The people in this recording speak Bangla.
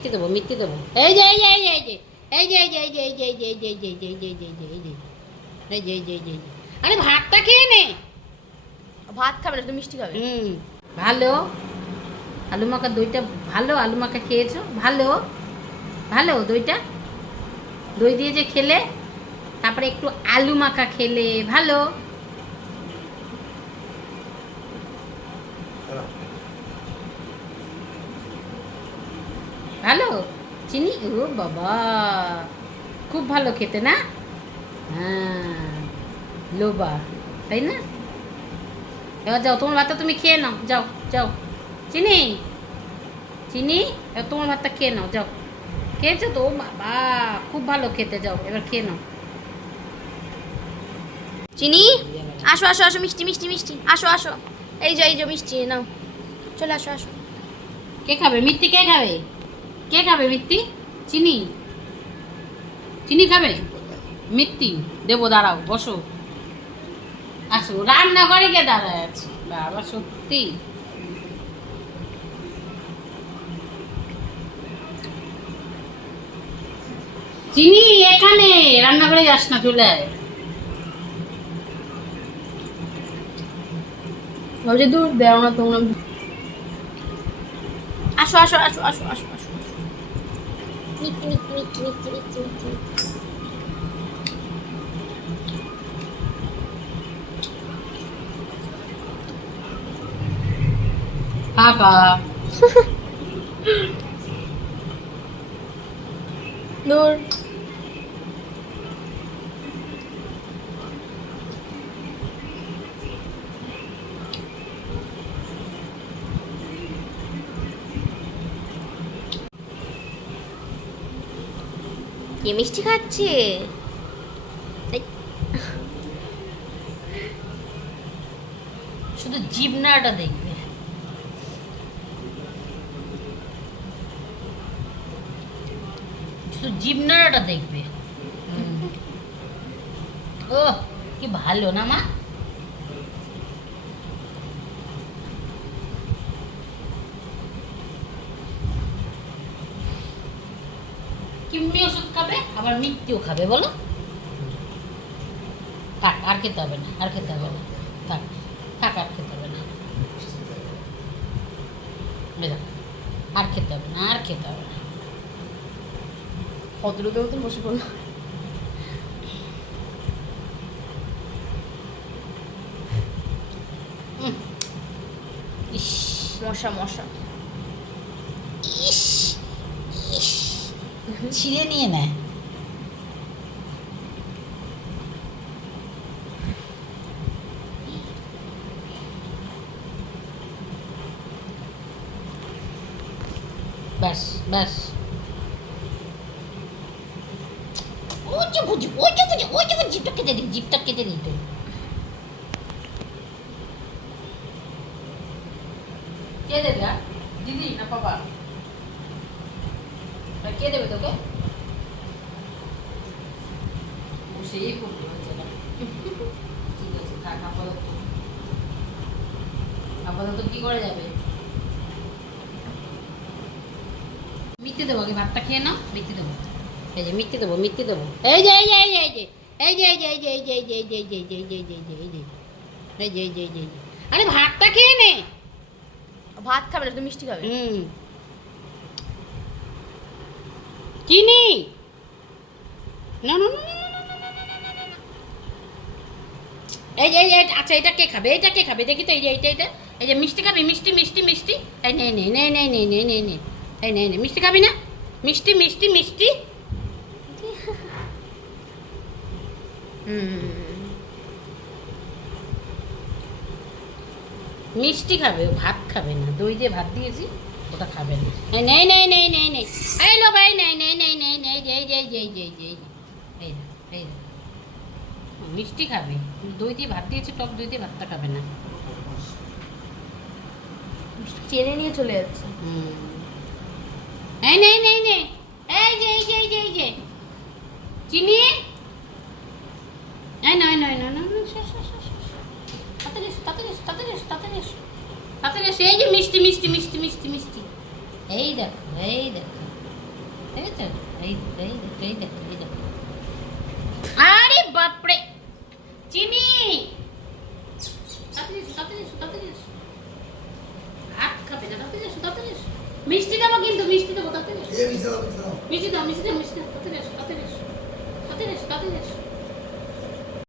মিথ্যে দেবো মিথ্যে দেবো এই যে এই যে এই যে এই যে এই যে এই যে এই যে এই যে এই যে এই যে এই যে এই যে এই যে এই যে এই যে এই যে এই যে আরে ভাতটা খেয়ে নে ভাত খাবে না মিষ্টি খাবে হুম ভালো আলু মাখা দইটা ভালো আলু মাখা খেয়েছো ভালো ভালো দইটা দই দিয়ে যে খেলে তারপরে একটু আলু মাখা খেলে ভালো ভালো? চিনি? ও বাবা। খুব ভালো খেতে, না? হ্যাঁ লোবা, তাই না? এবার যাও, তোমার ভাতটা তুমি খেয়ে নাও, যাও যাও। চিনি? চিনি? এবার তোমার ভাতটা খেয়ে নাও, যাও। খেয়েছো তো? বাবা, খুব ভালো খেতে, যাও, এবার খেয়ে নাও। চিনি? আসো আসো আসো, মিষ্টি মিষ্টি মিষ্টি। আসো আসো। এই যে এই যে, মিষ্টি, নাও। চলে আসো আসো। কে খাবে? মিষ্টি কে খাবে? কে খাবে মিত্তি? চিনি। চিনি খাবে? মিত্তি। দেবো, দাঁড়াও, বসো। আসো রান্না করে কে দাঁড়ায় আছে। বাবা, সত্যি। চিনি, এখানে। রান্না করে যাস না, চলে আয়। দূর দেও না, তোমরা আসো আসো আসো আসো আসো। みちみちみちみちみちみちみち。パパ。Nur. কে মিষ্টি খাচ্ছে? শুধু জীবনাটা দেখবে। শুধু জীবনাটা দেখবে। ও কি ভালো না মা? কিম্মি ওষুধ খাবে আবার মৃত্যুও খাবে বলো। থাক আর খেতে হবে না আর খেতে হবে না। থাক থাক আর খেতে হবে না। আর খেতে হবে না আর খেতে হবে না। ভদ্রলোকের মতন বসে মশা মশা। ছিঁড়ে নিয়ে নেয় ব্যাস ব্যাস যে বুঝি যে বুঝি বুঝি জিপটা কেটে দিই জিপটা কেটে দিই কে দেবে দিদি না বাবা কে দেবে তোকে সেই করবে ঠিক আছে থাক আপাতত আপাতত কি করে যাবে মিথ্যে দেবো আগে ভাতটা খেয়ে নাও মিথ্যে দেবো এই যে মিথ্যে দেবো মিথ্যে দেবো এই যে এই যে এই যে এই যে এই যে এই যে এই যে এই যে এই যে এই যে এই যে এই যে এই যে এই যে এই যে এই যে এই যে আরে ভাতটা খেয়ে নে ভাত খাবে না মিষ্টি খাবে হুম চিনি না না। এই এই আচ্ছা এটা কে খাবে এটা কে খাবে দেখি তো এই যে এইটা এটা এই যে মিষ্টি খাবি মিষ্টি মিষ্টি মিষ্টি এই নে নে নে নে নে নে নে নে এই নে নে মিষ্টি খাবি না মিষ্টি মিষ্টি মিষ্টি মিষ্টি খাবে ভাত খাবে না দই দিয়ে ভাত দিয়েছি ওটা খাবে না এই নেই নেই নেই নেই নেই এই লো ভাই নেই নেই নেই নেই নেই যেই যেই যেই যেই যেই এই এই না। মিষ্টি খাবে দই দিয়ে ভাত দিয়েছি টক দই দিয়ে ভাতটা খাবে না টেনে নিয়ে চলে যাচ্ছে হুম। এই নেই নেই নেই এই যে এই যে এই যে এই যে চিনি এই নয় নয় নয় নয় শো। তাড়াতাড়ি এসো, তাড়াতাড়ি আপনাকে সেই যে মিষ্টি মিষ্টি মিষ্টি মিষ্টি মিষ্টি এই দেখো এই দেখো এই দেখো এই দেখো এই দেখো এই দেখো আরে বাপরে চিনি মিষ্টি দেবো কিন্তু মিষ্টি দেবো তাতে মিষ্টি দাও মিষ্টি দাও মিষ্টি দাও মিষ্টি দাও তাতে তাতে তাতে তাতে